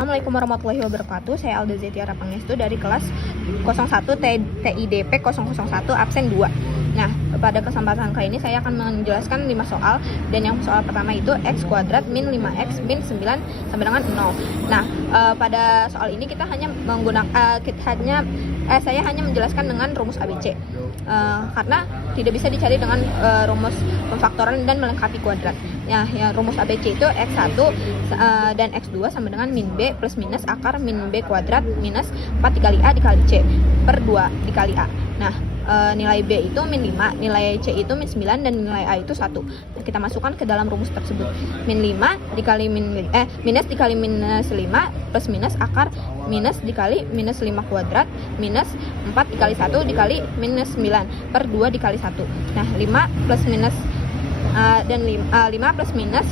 Assalamualaikum warahmatullahi wabarakatuh. Saya Alda Zetiara Pangestu dari kelas 01 TIDP 001 absen 2. Nah, pada kesempatan kali ini saya akan menjelaskan 5 soal, dan yang soal pertama itu x kuadrat min 5x min 9 sama dengan 0. Nah, pada soal ini kita hanya menggunakan saya hanya menjelaskan dengan rumus ABC. Karena tidak bisa dicari dengan rumus pemfaktoran dan melengkapi kuadrat. Ya, rumus ABC itu x1 dan x2 sama dengan min b plus minus akar min b kuadrat minus 4 dikali a dikali c per 2 dikali a. Nah, nilai b itu min 5, nilai c itu min 9, dan nilai a itu 1. Kita masukkan ke dalam rumus tersebut. Min 5 dikali minus dikali minus 5 plus minus akar minus dikali minus 5 kuadrat minus 4 dikali 1 dikali minus 9 per 2 dikali 1. Nah, 5 plus minus dan 5 plus minus,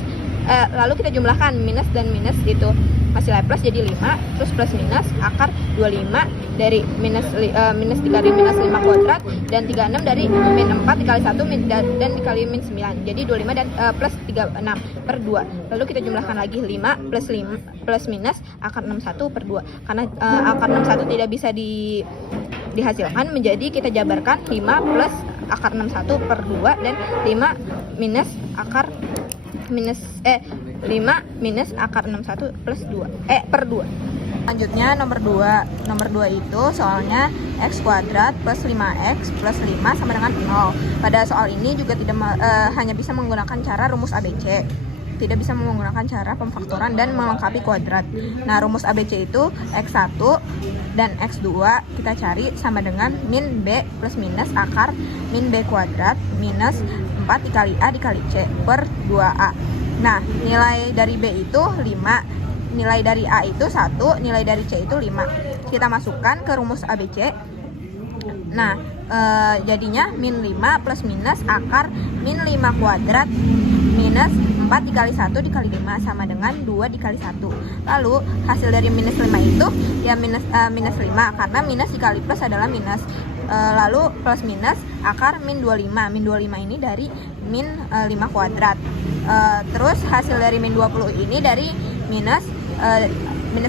lalu kita jumlahkan minus dan minus itu masih plus jadi 5, terus plus minus akar 25 dari minus dikali minus 5 kuadrat dan 36 dari min 4 dikali 1 dan dikali min 9, jadi 25 dan plus 36 per 2. Lalu kita jumlahkan lagi 5 plus minus akar 61 per 2. Karena akar 61 tidak bisa dihasilkan, menjadi kita jabarkan 5 plus akar 61 per 2 dan 5 minus akar 5 minus akar 61 plus 2 per 2. Selanjutnya nomor 2. Nomor 2 itu soalnya x kuadrat plus 5x plus 5 sama dengan 0. Pada soal ini juga tidak hanya bisa menggunakan cara rumus ABC. Tidak bisa menggunakan cara pemfaktoran dan melengkapi kuadrat. Nah, rumus ABC itu x1 dan x2 kita cari sama dengan min b plus minus akar min b kuadrat minus 4 dikali a dikali c per 2a. Nah, nilai dari b itu 5, nilai dari a itu 1, nilai dari c itu 5. Kita masukkan ke rumus ABC. Nah, jadinya min 5 plus minus akar min 5 kuadrat minus 4 dikali 1 dikali 5 sama dengan 2 dikali 1. Lalu hasil dari minus 5 itu ya minus 5, karena minus dikali plus adalah minus. Lalu plus minus akar min 25. Min 25 ini dari min 5 kuadrat. Terus hasil dari min 20 ini dari minus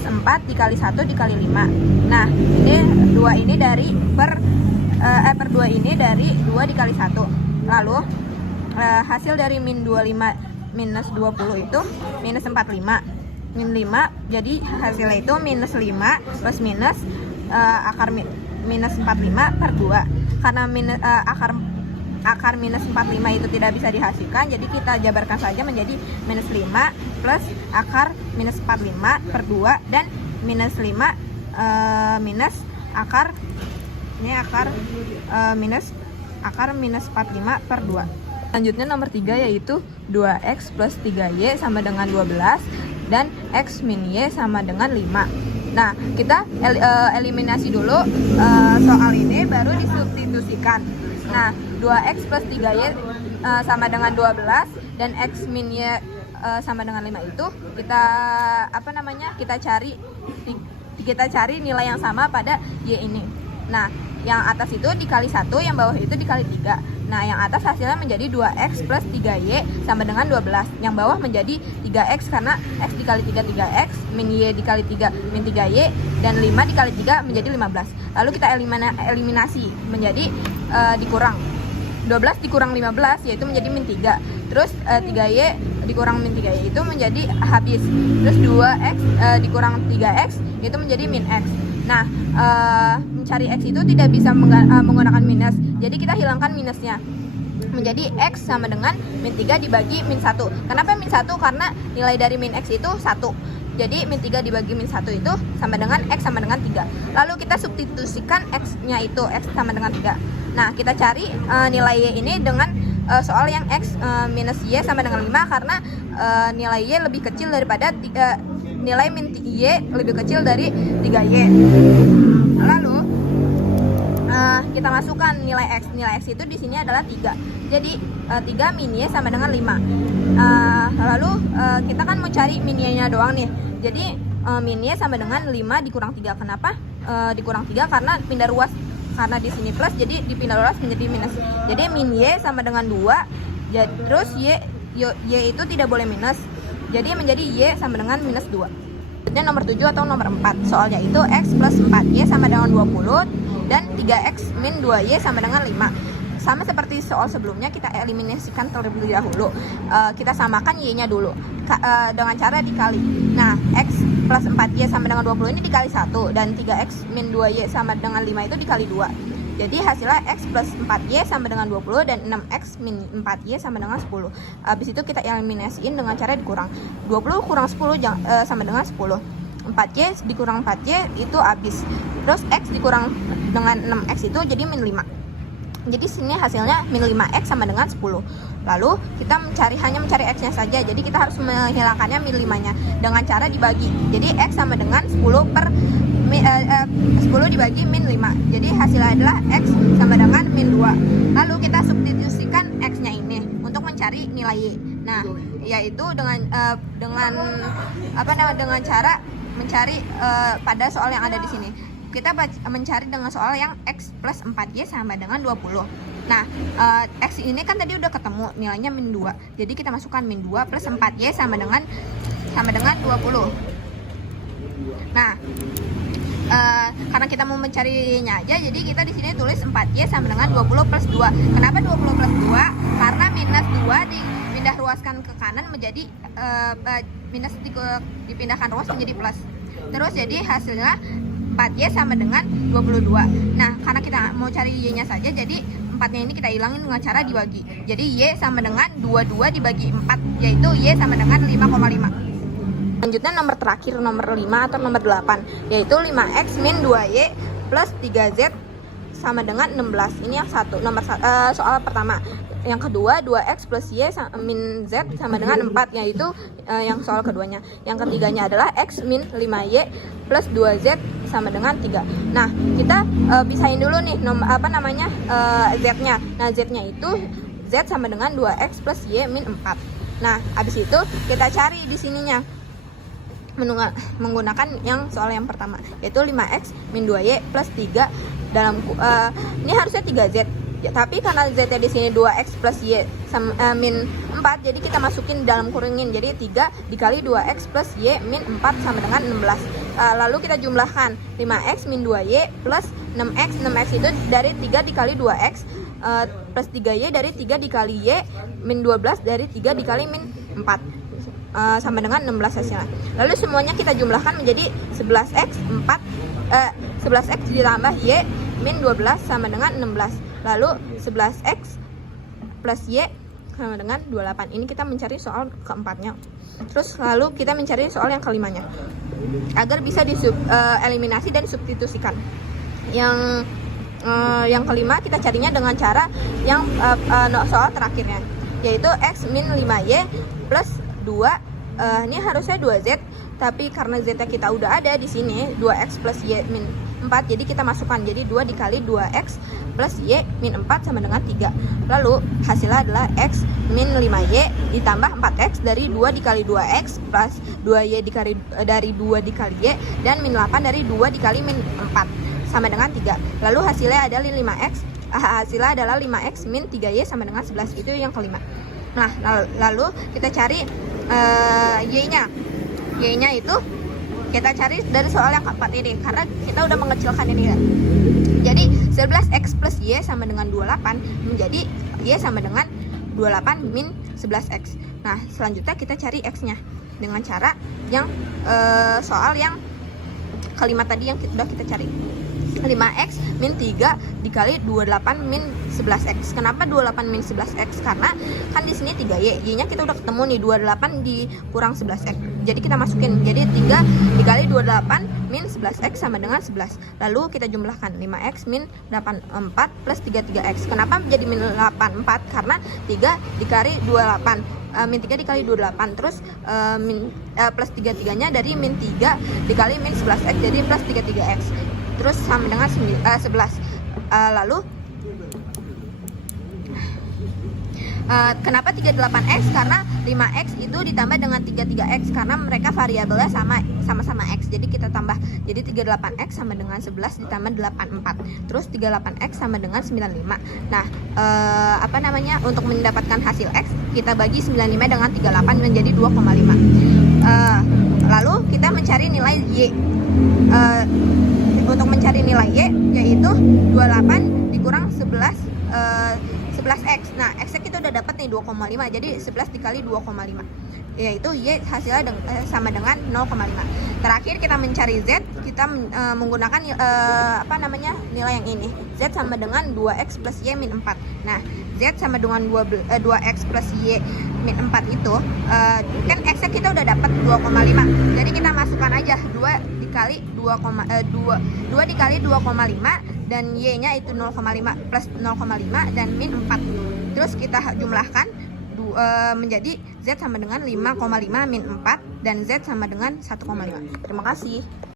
4 dikali 1 dikali 5. Nah, ini 2 ini dari per 2 ini dari 2 dikali 1. Lalu hasil dari min 25 minus 20 itu minus 45. Min 5, jadi hasilnya itu minus 5 plus minus akar minus 45 per 2. Karena akar minus 45 itu tidak bisa dihasilkan, jadi kita jabarkan saja menjadi minus 5 plus akar minus 45 per 2 dan minus 5 minus akar minus 45 per 2. Selanjutnya nomor 3 yaitu 2x plus 3y sama dengan 12 dan x min y sama dengan 5. Nah, kita eliminasi dulu soal ini, baru disubstitusikan. Nah, 2x plus 3y sama dengan 12 dan x min y sama dengan 5 itu kita cari nilai yang sama pada y ini. Nah, yang atas itu dikali 1, yang bawah itu dikali 3. Nah, yang atas hasilnya menjadi 2x plus 3y sama dengan 12. Yang bawah menjadi 3x karena x dikali 3 3x, min y dikali 3 min 3y, dan 5 dikali 3 menjadi 15. Lalu kita eliminasi menjadi dikurang 12 dikurang 15 yaitu menjadi min 3. Terus 3y dikurang min 3y itu menjadi habis. Terus 2x dikurang 3x itu menjadi min x. Nah, mencari x itu tidak bisa menggunakan minus. Jadi kita hilangkan minusnya. Menjadi x sama dengan min 3 dibagi min 1. Kenapa min 1? Karena nilai dari min x itu 1. Jadi min 3 dibagi min 1 itu sama dengan x sama dengan 3. Lalu kita substitusikan x-nya itu x sama dengan 3. Nah, kita cari nilai y ini dengan soal yang x minus y sama dengan 5, karena nilai y lebih kecil daripada nilai min y lebih kecil dari 3y. Lalu kita masukkan nilai x. Nilai x itu di sini adalah 3. Jadi 3 min y sama dengan 5. Lalu kita kan mau cari min y-nya doang nih. Jadi min y sama dengan 5 dikurang 3. Kenapa dikurang 3? Karena pindah ruas. Karena di sini plus, jadi dipindah ruas menjadi minus. Jadi min y sama dengan 2. Terus y itu tidak boleh minus. Jadi menjadi y sama dengan minus 2. Selanjutnya nomor 7 atau nomor 4. Soalnya itu X plus 4Y sama dengan 20 dan 3X min 2Y sama dengan 5. Sama seperti soal sebelumnya, kita eliminasikan terlebih dahulu. Kita samakan Y-nya dulu dengan cara dikali. Nah, X plus 4Y sama dengan 20 ini dikali 1, dan 3X min 2Y sama dengan 5 itu dikali 2. Jadi hasilnya X plus 4Y sama dengan 20 dan 6X min 4Y sama dengan 10. Habis itu kita eliminasiin dengan cara dikurang. 20 kurang 10 sama dengan 10. 4Y dikurang 4Y itu habis. Terus X dikurang dengan 6X itu jadi min 5. Jadi sini hasilnya min 5X sama dengan 10. Lalu kita hanya mencari X-nya saja. Jadi kita harus menghilangkannya min 5-nya dengan cara dibagi. Jadi X sama dengan 10 dibagi min 5. Jadi hasilnya adalah X sama dengan min 2. Lalu kita substitusikan X-nya ini untuk mencari nilai Y. Nah, yaitu dengan cara mencari pada soal yang ada di sini. Kita mencari dengan soal yang X plus 4Y sama dengan 20. Nah, X ini kan tadi udah ketemu nilainya min 2. Jadi kita masukkan min 2 plus 4Y sama dengan 20. Nah, karena kita mau mencarinya aja, jadi kita di sini tulis 4Y sama dengan 20 plus 2. Kenapa 20 plus 2? Karena minus 2 dipindah ruaskan ke kanan menjadi minus dipindahkan ruas menjadi plus. Terus jadi hasilnya 4Y sama dengan 22. Nah, karena kita mau cari Y-nya saja, jadi 4-nya ini kita hilangin dengan cara dibagi. Jadi Y sama dengan 22 dibagi 4, yaitu Y sama dengan 5,5. Selanjutnya nomor terakhir, nomor 5 atau nomor 8, yaitu 5X min 2Y plus 3Z sama dengan 16. Ini yang satu, soal pertama. Yang kedua, 2X plus Y min Z sama dengan 4, yaitu yang soal keduanya. Yang ketiganya adalah X min 5Y plus 2Z sama dengan 3. Nah, kita pisahin dulu nih Z-nya. Nah, Z-nya itu Z sama dengan 2X plus Y min 4. Nah, habis itu kita cari di sininya menggunakan yang soal yang pertama, yaitu 5X min 2Y plus 3 dalam ini harusnya 3Z. Ya, tapi karena Z di sini 2X plus Y sama, min 4, jadi kita masukin dalam kurungin. Jadi 3 dikali 2X plus Y min 4 sama dengan 16. Lalu kita jumlahkan 5X min 2Y plus 6X. 6X itu dari 3 dikali 2X plus 3Y dari 3 dikali Y min 12 dari 3 dikali min 4 sama dengan 16 hasilnya. Lalu semuanya kita jumlahkan menjadi 11X ditambah Y min 12 sama dengan 16. Lalu 11X plus Y sama dengan 28. Ini kita mencari soal keempatnya. Terus lalu kita mencari soal yang kelimanya, agar bisa eliminasi dan substitusikan. Yang kelima kita carinya dengan cara yang soal terakhirnya, yaitu X min 5Y plus 2. Ini harusnya 2Z, tapi karena Z kita udah ada di sini 2X plus Y min 4, jadi kita masukkan. Jadi 2 dikali 2X plus Y min 4 sama dengan 3. Lalu hasilnya adalah X min 5Y ditambah 4X dari 2 dikali 2X plus 2Y dari 2 dikali Y dan min 8 dari 2 dikali min 4 sama dengan 3. Lalu hasilnya adalah 5X min 3Y sama dengan 11. Itu yang kelima. Nah, lalu kita cari Y-nya. Y-nya itu kita cari dari soal yang keempat ini, karena kita udah mengecilkan ini kan. Jadi 11X plus Y sama dengan 28 menjadi Y sama dengan 28 min 11X. Nah, selanjutnya kita cari X-nya dengan cara yang soal yang kelima tadi yang sudah kita cari. 5X min 3 dikali 28 min 11X. Kenapa 28 min 11X? Karena kan di sini 3Y, Y-nya kita udah ketemu nih, 28 dikurang 11X. Jadi kita masukin. Jadi 3 dikali 28 min 11X sama dengan 11. Lalu kita jumlahkan 5X min 84 plus 33X. Kenapa menjadi min 84? Karena 3 dikali 28. Min 3 dikali 28, terus plus 33-nya dari min 3 dikali min 11X, jadi plus 33X. Terus sama dengan 11. Lalu kenapa 38X? Karena 5X itu ditambah dengan 33X, karena mereka variabelnya sama-sama X. Jadi kita tambah. Jadi 38X sama dengan 11 ditambah 84. Terus 38X sama dengan 95. Nah, untuk mendapatkan hasil X, kita bagi 95 dengan 38 menjadi 2,5. lalu kita mencari nilai Y. Untuk mencari nilai Y yaitu 28 dikurang 11x. Nah, x kita udah dapat nih 2,5. Jadi 11 dikali 2,5 yaitu Y hasilnya sama dengan 0,5. Terakhir kita mencari Z, kita menggunakan nilai yang ini. Z sama dengan 2x plus Y min 4. Nah, Z sama dengan 2x plus Y min 4 itu kan x kita udah dapat 2,5. Jadi kita masukkan aja 2 dikali 2 dikali 2,5 dan Y-nya itu 0,5 plus 0,5 dan min 4. Terus kita jumlahkan menjadi Z sama dengan 5,5 min 4 dan Z sama dengan 1,5. Terima kasih.